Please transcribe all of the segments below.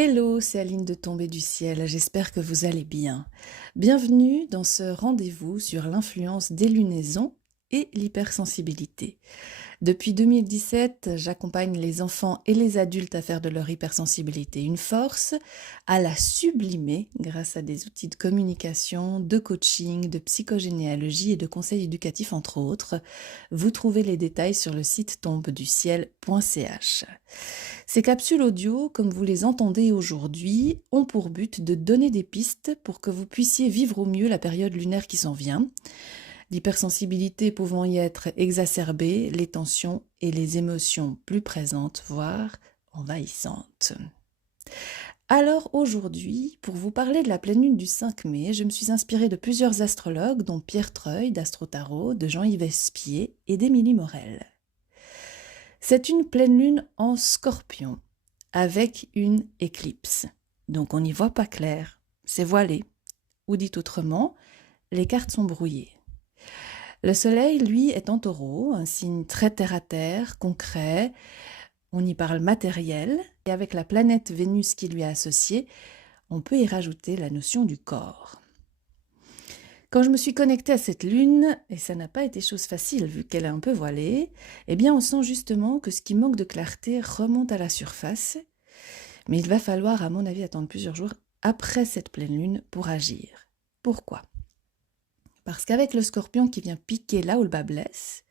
Hello, c'est Aline de Tomber du ciel, j'espère que vous allez bien. Bienvenue dans ce rendez-vous sur l'influence des lunaisons et l'hypersensibilité. Depuis 2017, j'accompagne les enfants et les adultes à faire de leur hypersensibilité une force, à la sublimer grâce à des outils de communication, de coaching, de psychogénéalogie et de conseils éducatifs entre autres. Vous trouvez les détails sur le site tombeduciel.ch. Ces capsules audio, comme vous les entendez aujourd'hui, ont pour but de donner des pistes pour que vous puissiez vivre au mieux la période lunaire qui s'en vient, l'hypersensibilité pouvant y être exacerbée, les tensions et les émotions plus présentes, voire envahissantes. Alors aujourd'hui, pour vous parler de la pleine lune du 5 mai, je me suis inspirée de plusieurs astrologues, dont Pierre Treuil d'Astro Tarot, de Jean-Yves Espier et d'Émilie Morel. C'est une pleine lune en Scorpion, avec une éclipse. Donc on n'y voit pas clair, c'est voilé. Ou dit autrement, les cartes sont brouillées. Le soleil, lui, est en taureau, un signe très terre-à-terre, concret, on y parle matériel, et avec la planète Vénus qui lui est associée, on peut y rajouter la notion du corps. Quand je me suis connectée à cette lune, et ça n'a pas été chose facile vu qu'elle est un peu voilée, eh bien on sent justement que ce qui manque de clarté remonte à la surface, mais il va falloir, à mon avis, attendre plusieurs jours après cette pleine lune pour agir. Pourquoi ? Parce qu'avec le Scorpion qui vient piquer là où le bas blesse,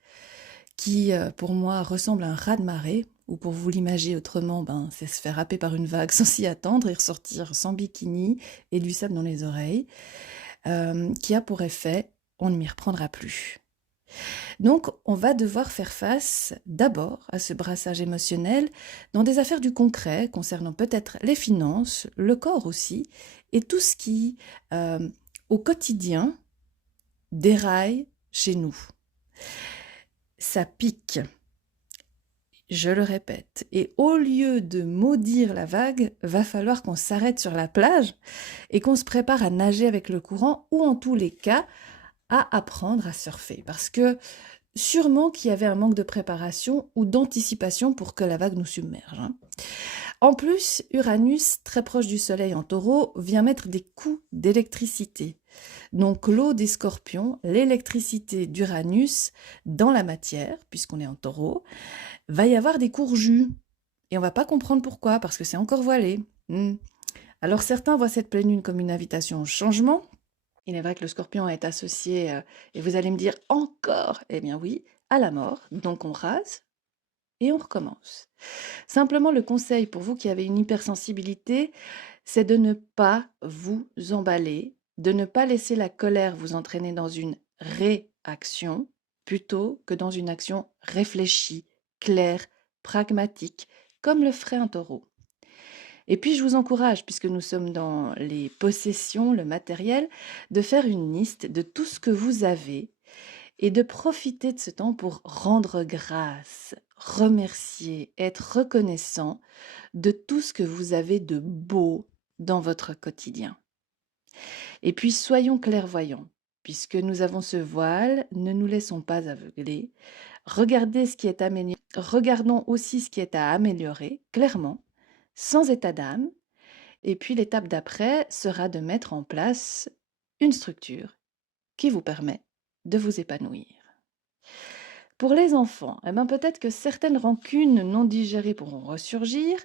qui pour moi ressemble à un raz-de-marée, ou pour vous l'imager autrement, c'est se faire happer par une vague sans s'y attendre et ressortir sans bikini et du sable dans les oreilles, qui a pour effet « on ne m'y reprendra plus ». Donc, on va devoir faire face d'abord à ce brassage émotionnel dans des affaires du concret concernant peut-être les finances, le corps aussi, et tout ce qui, au quotidien, déraille chez nous. Ça pique, je le répète, et au lieu de maudire la vague, va falloir qu'on s'arrête sur la plage et qu'on se prépare à nager avec le courant ou en tous les cas à apprendre à surfer. Parce que sûrement qu'il y avait un manque de préparation ou d'anticipation pour que la vague nous submerge. En plus, Uranus, très proche du Soleil en Taureau, vient mettre des coups d'électricité. Donc l'eau des Scorpions, l'électricité d'Uranus dans la matière, puisqu'on est en Taureau, va y avoir des courjus. Et on va pas comprendre pourquoi, parce que c'est encore voilé. Alors certains voient cette pleine lune comme une invitation au changement. Il est vrai que le Scorpion est associé, et vous allez me dire encore, eh bien oui, à la mort. Donc on rase et on recommence. Simplement, le conseil pour vous qui avez une hypersensibilité, c'est de ne pas vous emballer, de ne pas laisser la colère vous entraîner dans une réaction plutôt que dans une action réfléchie, claire, pragmatique, comme le ferait un taureau. Et puis je vous encourage, puisque nous sommes dans les possessions, le matériel, de faire une liste de tout ce que vous avez et de profiter de ce temps pour rendre grâce, remercier, être reconnaissant de tout ce que vous avez de beau dans votre quotidien. Et puis soyons clairvoyants, puisque nous avons ce voile, ne nous laissons pas aveugler. Regardez ce qui est amélioré, regardons aussi ce qui est à améliorer, clairement, sans état d'âme. Et puis l'étape d'après sera de mettre en place une structure qui vous permet de vous épanouir. Pour les enfants, peut-être que certaines rancunes non digérées pourront ressurgir.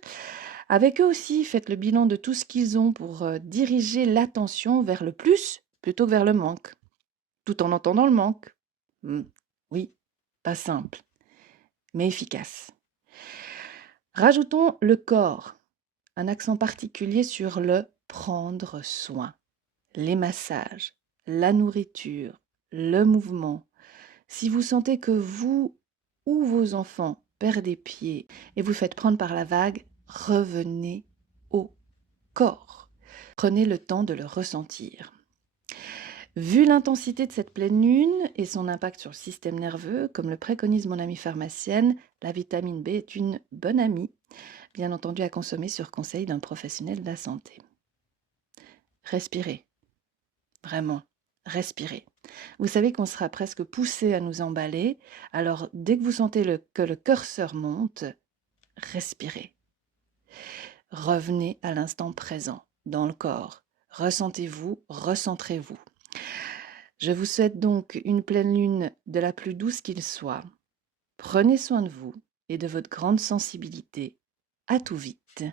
Avec eux aussi, faites le bilan de tout ce qu'ils ont pour diriger l'attention vers le plus plutôt que vers le manque, tout en entendant le manque. Oui, pas simple, mais efficace. Rajoutons le corps, un accent particulier sur le prendre soin, les massages, la nourriture, le mouvement. Si vous sentez que vous ou vos enfants perdent pied et vous faites prendre par la vague, revenez au corps. Prenez le temps de le ressentir. Vu l'intensité de cette pleine lune et son impact sur le système nerveux, comme le préconise mon amie pharmacienne, la vitamine B est une bonne amie, bien entendu à consommer sur conseil d'un professionnel de la santé. Respirez. Vraiment, respirez. Vous savez qu'on sera presque poussé à nous emballer, alors dès que vous sentez que le curseur monte, respirez. revenez à l'instant présent, dans le corps. Ressentez-vous, recentrez-vous. Je vous souhaite donc une pleine lune de la plus douce qu'il soit. Prenez soin de vous et de votre grande sensibilité. À tout vite.